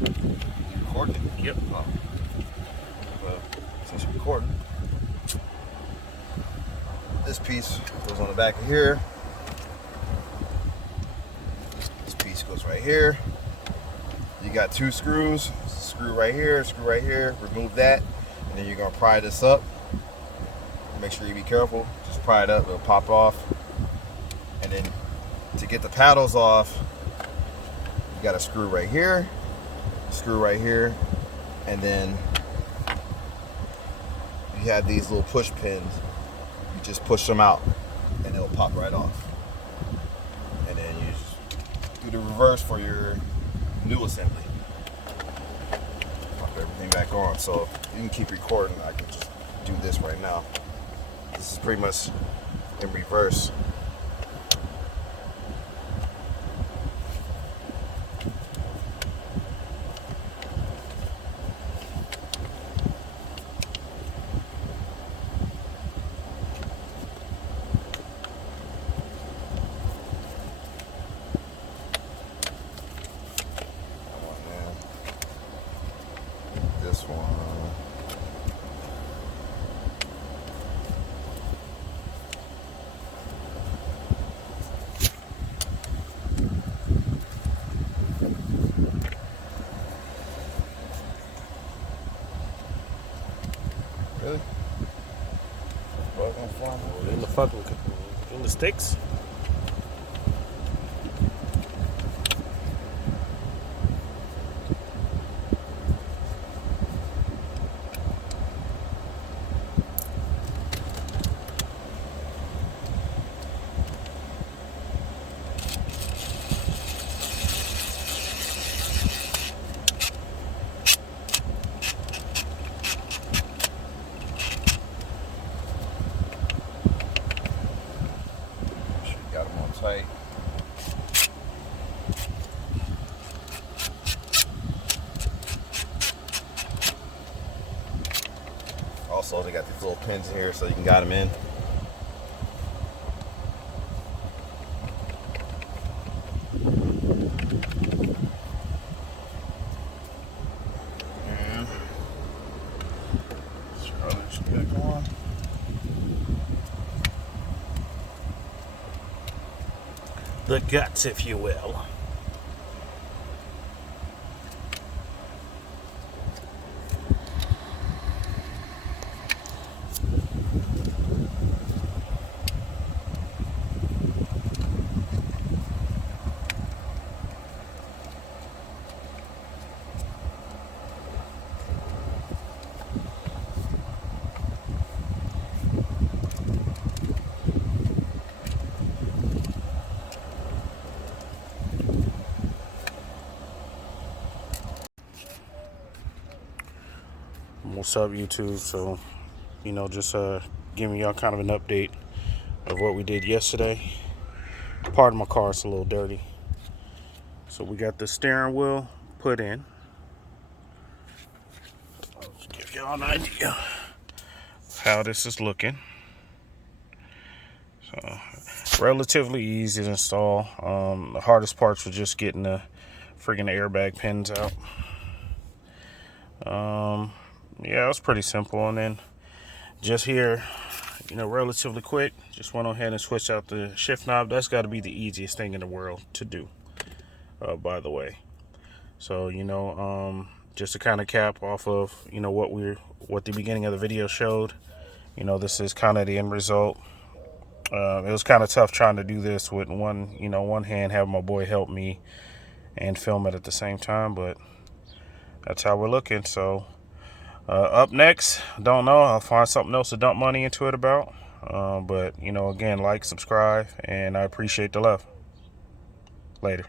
Recording? Yep. Oh. Well, since you're recording, this piece goes on the back of here. This piece goes right here. You got two screws. Screw right here, screw right here. Remove that, and then you're gonna pry this up. Make sure you be careful. Just pry it up; it'll pop off. And then to get the paddles off, you got a screw right here, screw right here, and then you have these little push pins. You just push them out, and it'll pop right off. And then you just do the reverse for your new assembly. Pop everything back on. So you can keep recording. I can just do this right now. This is pretty much in reverse. This one. Really? In the sticks. Got them on tight. Also, they got these little pins in here so you can guide them in. And should get it going. The guts, if you will. What's up, YouTube? So, just giving y'all kind of an update of what we did yesterday. Part of my car is a little dirty. So we got the steering wheel put in. Let's give y'all an idea of how this is looking. So, relatively easy to install. The hardest parts were just getting the freaking airbag pins out. Yeah, it was pretty simple. And then just here, relatively quick, just went ahead and switched out the shift knob. That's got to be the easiest thing in the world to do, by the way. So, just to kind of cap off of, what the beginning of the video showed, this is kind of the end result. It was kind of tough trying to do this with one hand, having my boy help me and film it at the same time, but that's how we're looking. So up next, don't know, I'll find something else to dump money into it about. But again, like, subscribe, and I appreciate the love. Later.